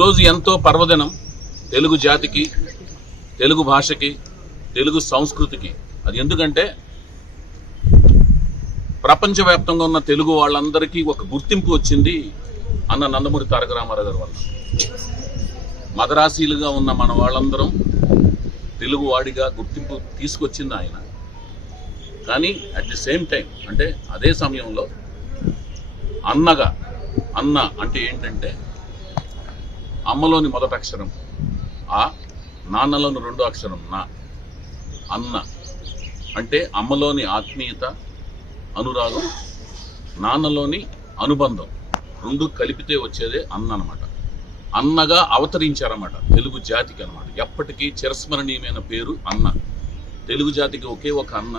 రోజు ఎంతో పర్వదినం తెలుగు జాతికి, తెలుగు భాషకి, తెలుగు సంస్కృతికి. అది ఎందుకంటే ప్రపంచవ్యాప్తంగా ఉన్న తెలుగు వాళ్ళందరికీ ఒక గుర్తింపు వచ్చింది అన్న నందమూరి తారక రామారావు గారి వల్ల. మదరాసీలుగా ఉన్న మన వాళ్ళందరం తెలుగు వాడిగా గుర్తింపు తీసుకొచ్చింది ఆయన. కానీ అట్ ది సేమ్ టైం, అంటే అదే సమయంలో అన్నగా, అన్న అంటే ఏంటంటే అమ్మలోని మొదటి అక్షరం ఆ, నాన్నలోని రెండో అక్షరం నా. అన్న అంటే అమ్మలోని ఆత్మీయత, అనురాగం, నాన్నలోని అనుబంధం రెండు కలిపితే వచ్చేదే అన్న అనమాట. అన్నగా అవతరించారన్నమాట తెలుగు జాతికి అనమాట. ఎప్పటికీ చిరస్మరణీయమైన పేరు అన్న. తెలుగు జాతికి ఒకే ఒక అన్న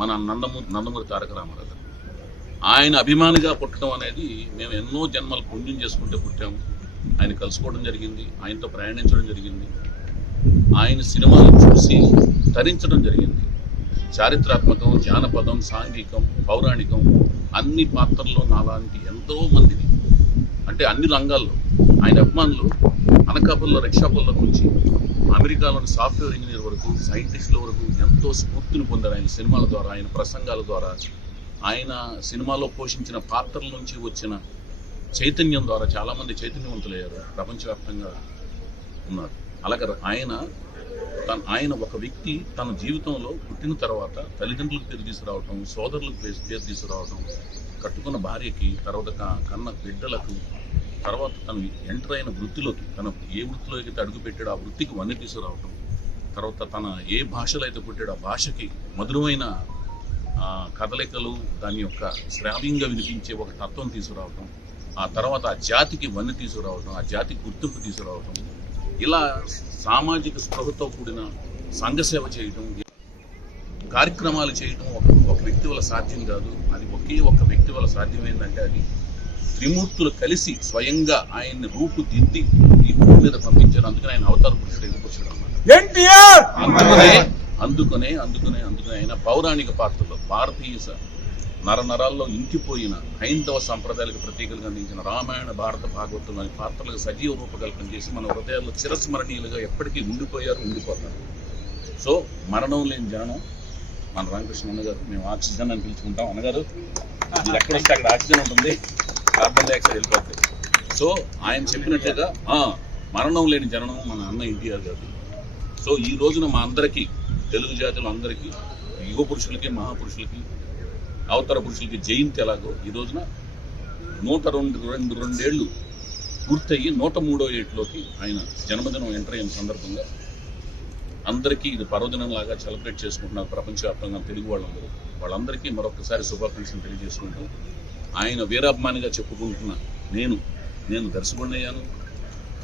మన నందమూరి తారక రామారావు గారు. ఆయన అభిమానిగా పుట్టడం అనేది మేము ఎన్నో జన్మలు పుణ్యం చేసుకుంటే పుట్టాము. ఆయన కలుసుకోవడం జరిగింది, ఆయనతో ప్రయాణించడం జరిగింది, ఆయన సినిమాలు చూసి తరించడం జరిగింది. చారిత్రాత్మకం, జానపదం, సాంఘికం, పౌరాణికం అన్ని పాత్రల్లో నాలాంటి ఎంతో మందిని, అంటే అన్ని రంగాల్లో ఆయన అభిమానులు అనకాపల్లిలో రిక్షాపుల్లో నుంచి అమెరికాలోని సాఫ్ట్వేర్ ఇంజనీర్ వరకు, సైంటిస్టుల వరకు ఎంతో స్ఫూర్తిని పొందారు ఆయన సినిమాల ద్వారా, ఆయన ప్రసంగాల ద్వారా, ఆయన సినిమాలో పోషించిన పాత్రల నుంచి వచ్చిన చైతన్యం ద్వారా చాలామంది చైతన్యవంతులయ్యారు, ప్రపంచవ్యాప్తంగా ఉన్నారు. అలాగే ఆయన ఒక వ్యక్తి తన జీవితంలో పుట్టిన తర్వాత తల్లిదండ్రులకు పేరు తీసుకురావటం, సోదరులకు పేరు తీసుకురావటం, కట్టుకున్న భార్యకి, తర్వాత కన్న బిడ్డలకు, తర్వాత తను ఎంటర్ అయిన వృత్తిలోకి, తను ఏ వృత్తిలో అయితే అడుగు పెట్టాడో ఆ వృత్తికి వన్నె తీసుకురావటం, తర్వాత తన ఏ భాషలో అయితే పుట్టాడో ఆ భాషకి మధురమైన కదలికలు, దాని యొక్క శ్రావ్యంగా వినిపించే ఒక తత్వం తీసుకురావటం, ఆ తర్వాత ఆ జాతికి వన్నె తీసుకురావటం, ఆ జాతికి గుర్తింపు తీసుకురావటం, ఇలా సామాజిక స్పృహతో కూడిన సంఘసేవ చేయటం, కార్యక్రమాలు చేయటం ఒక వ్యక్తి వల్ల సాధ్యం కాదు. అది ఒకే ఒక వ్యక్తి వల్ల సాధ్యమైందంటే అది త్రిమూర్తులు కలిసి స్వయంగా ఆయన్ని రూపుదిద్ది ఈ భూమి మీద పంపించారు. అందుకని ఆయన అవతార పురుషుడు ఎదుర్కొచ్చాడు అన్నమాట. అందుకనే ఆయన పౌరాణిక పాత్రలో భారతీయ నరనరాల్లో ఇంకిపోయిన హైందవ సంప్రదాయాలకు ప్రతీకలుగా అందించిన రామాయణ, భారత, భాగవతం అనే పాత్రలకు సజీవ రూపకల్పన చేసి మన హృదయాల్లో చిరస్మరణీయులుగా ఎప్పటికీ ఉండిపోతారు. సో మరణం లేని జనం మన రామకృష్ణ అన్నగారు. మేము ఆక్సిజన్ అని పిలుచుకుంటాం. అన్నగారు మీరు ఎక్కడొస్తే అక్కడ ఆక్సిజన్ ఉంటుంది, కార్బన్ డైఆక్సైడ్ వెళ్ళిపోతాయి. సో ఆయన చెప్పినట్టుగా మరణం లేని జనం మన అన్న ఎన్టీఆర్ గారు. సో ఈ రోజున మా అందరికీ, తెలుగు జాతులు అందరికీ, యుగ పురుషులకి, మహాపురుషులకి, అవతార పురుషులకి జయంతి ఎలాగో ఈ రోజున 102 ఏళ్ళు పూర్తయ్యి 103వ ఏట్లోకి ఆయన జన్మదినం ఎంటర్ అయిన సందర్భంగా అందరికీ ఇది పర్వదినం లాగా సెలబ్రేట్ చేసుకుంటున్నారు ప్రపంచవ్యాప్తంగా తెలుగు వాళ్ళందరికీ మరొకసారి శుభాకాంక్షలు తెలియజేసుకుంటూ, ఆయన వీరాభిమానిగా చెప్పుకుంటున్న నేను దర్శకుడినయ్యాను,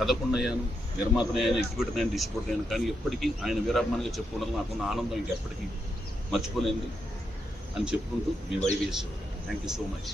కథకుడినయ్యాను, నిర్మాతనయ్యాను, ఎగ్జిబిటర్ అయ్యాను, డిస్ట్రిబ్యూటర్ అయ్యాను. కానీ ఎప్పటికీ ఆయన వీరాభిమానిగా చెప్పుకోవడం నాకున్న ఆనందం ఇంకెప్పటికీ మర్చిపోలేంది అని చెప్పుకుంటూ మీ YVS. Thank you so much.